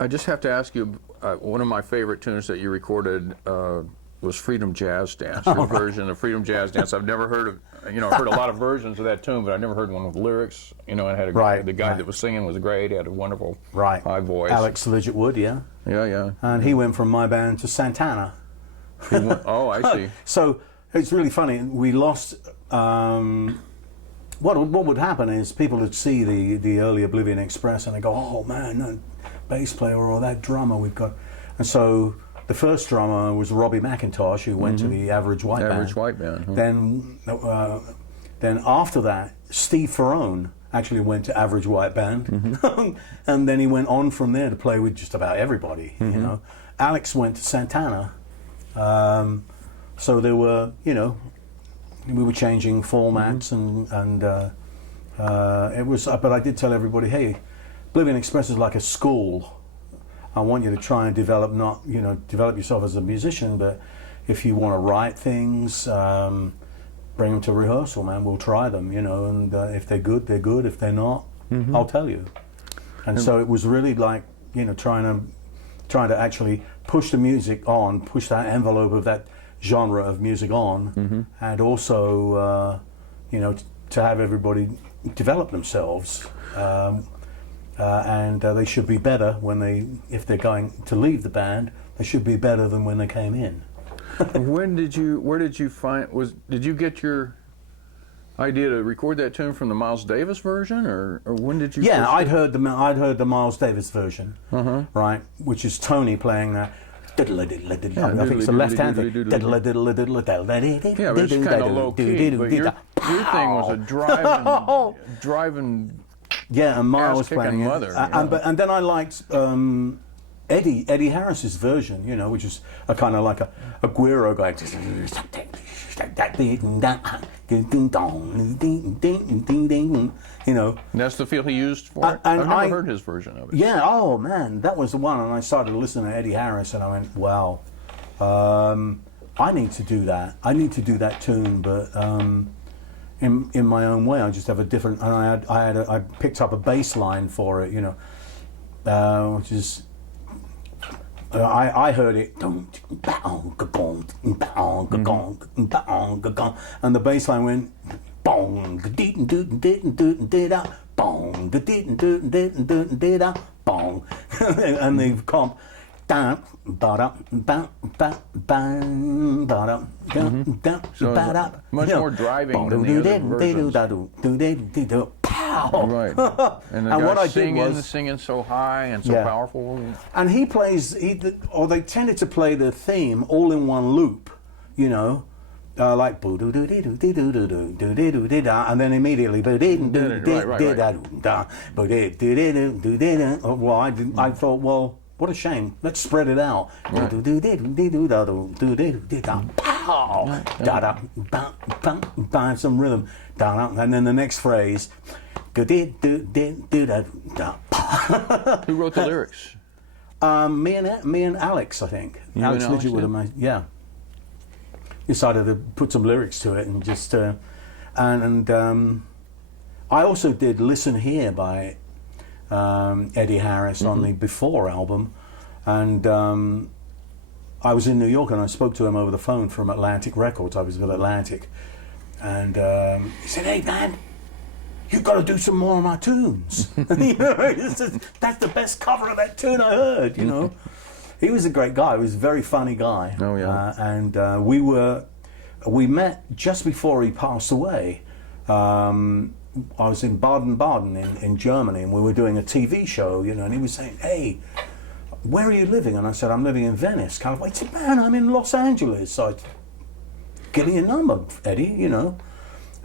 I just have to ask you, one of my favorite tunes that you recorded was Freedom Jazz Dance, your version of Freedom Jazz Dance. I've never heard of, I've heard a lot of versions of that tune, but I never heard one with lyrics. And it had the guy that was singing was great. He had a wonderful high voice. Alex Legit Wood, yeah. Yeah. And he went from my band to Santana. Oh, I see. So it's really funny. We lost. What would happen is people would see the early Oblivion Express and they go, "Oh man, that bass player or that drummer we've got." And so the first drummer was Robbie McIntosh, who went to the Average White Band. Average White Band. Then after that, Steve Ferrone actually went to Average White Band, and then he went on from there to play with just about everybody. Alex went to Santana, so there were, we were changing formats and it was. But I did tell everybody, hey, Oblivion Express is like a school. I want you to try and develop yourself as a musician, but if you want to write things, bring them to rehearsal, man. We'll try them, and if they're good, they're good. If they're not, I'll tell you. And so it was really like, trying to actually push the music on, push that envelope of that genre of music on, and also, to have everybody develop themselves. And they should be better if they're going to leave the band, they should be better than when they came in. Where did you get your idea to record that tune from the Miles Davis version, or when did you? Yeah, I'd heard the Miles Davis version, right, which is Tony playing that. I think it's the left hand thing. Yeah, but it's kind of low key. But your thing was a driving. Yeah, and Miles was playing it. And then I liked Eddie Harris's version, which is a kind of like a Guiro guy. That's the feel he used for it? I've never heard his version of it. Yeah, oh man, that was the one. And I started listening to Eddie Harris and I went, wow, I need to do that. I need to do that tune, but in my own way. I just have a different, and I picked up a bass line for it, which is, I heard it, and the bass line went, and the comp, much more driving than the other versions. Right. And the guy singing so high and so powerful. And he plays, they tended to play the theme all in one loop, like and then immediately I thought, well, what a shame. Let's spread it out. Some rhythm. And then the next phrase. Who wrote the lyrics? Me and Alex, I think. Alex Legit would have decided to put some lyrics to it and just I also did Listen Here by Eddie Harris on the Before album, and I was in New York and I spoke to him over the phone from Atlantic Records. I was with Atlantic, and he said, "Hey man, you've got to do some more of my tunes." That's the best cover of that tune I heard. He was a great guy. He was a very funny guy. Oh yeah. And we met just before he passed away. I was in Baden-Baden in Germany, and we were doing a TV show, and he was saying, "Hey, where are you living?" And I said, "I'm living in Venice." Kind of, he said, "Man, I'm in Los Angeles." So I give me a number, Eddie,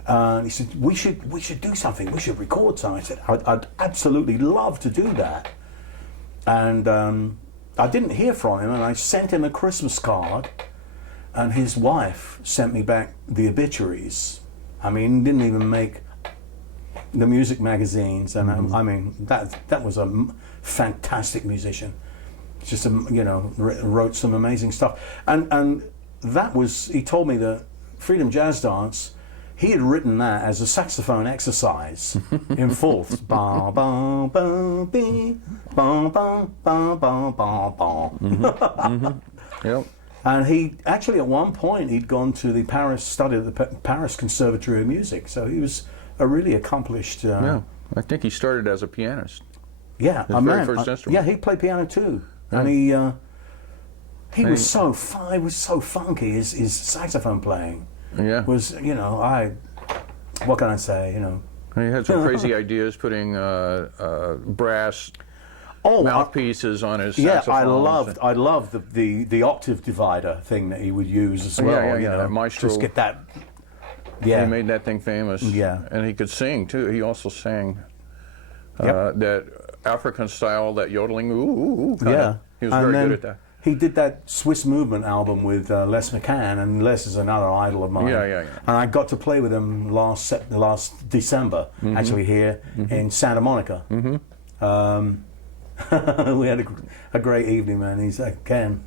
And he said, we should do something. We should record something. I said, I'd absolutely love to do that. And I didn't hear from him, and I sent him a Christmas card, and his wife sent me back the obituaries. I mean, didn't even make the music magazines, and I mean that was a fantastic musician. Just wrote some amazing stuff, and that was, he told me that Freedom Jazz Dance he had written that as a saxophone exercise in fourths. Ba ba ba bee, ba ba ba ba ba ba. Yep. And he actually, at one point, he'd gone to the Paris, studied at the Paris Conservatory of Music. So he was a really accomplished. Yeah, I think he started as a pianist. Yeah, His very first instrument. Yeah, he played piano too, and he was so he was so funky. His saxophone playing was, you know, what can I say, you know. He had some crazy ideas, putting brass mouthpieces on his saxophones. I loved the octave divider thing that he would use as well. You know, Maestro. just get that. Yeah, He made that thing famous. Yeah. And he could sing too. He also sang that African style, that yodeling, ooh, ooh, ooh, kinda. He was very good at that. He did that Swiss Movement album with Les McCann, and Les is another idol of mine. Yeah. And I got to play with him last December, actually here in Santa Monica. We had a great evening, man. He's again.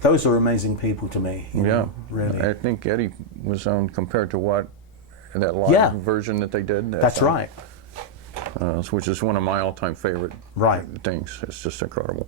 Those are amazing people to me. You know, really. I think Eddie was on compared to what that live version that they did. That's right. Which is one of my all-time favorite Right. things. It's just incredible.